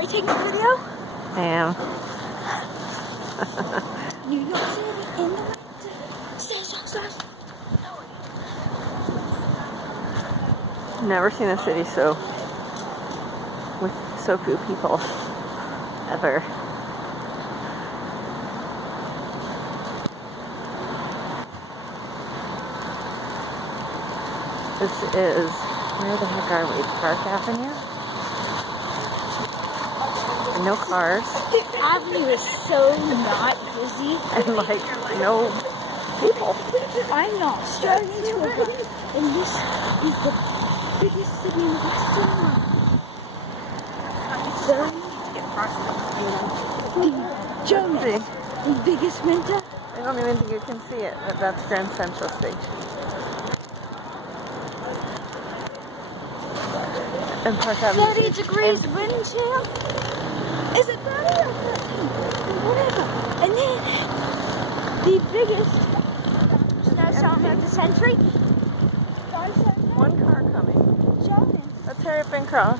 Are you taking a video? I am. New York City in the winter. Never seen a city with so few people ever. This is, where the heck are we? Park Avenue? And no cars. The avenue is so not busy. And like, no people. I'm not starting to arrive. And this is the biggest city in Western World. Jonas, the biggest winter. I don't even think you can see it, but that's Grand Central Station. And Park Avenue. 30 degrees wind chill. Is it 30 or 13? Whatever. And then the biggest snowstorm of the century. One car coming. Jonas. Let's hurry up and cross.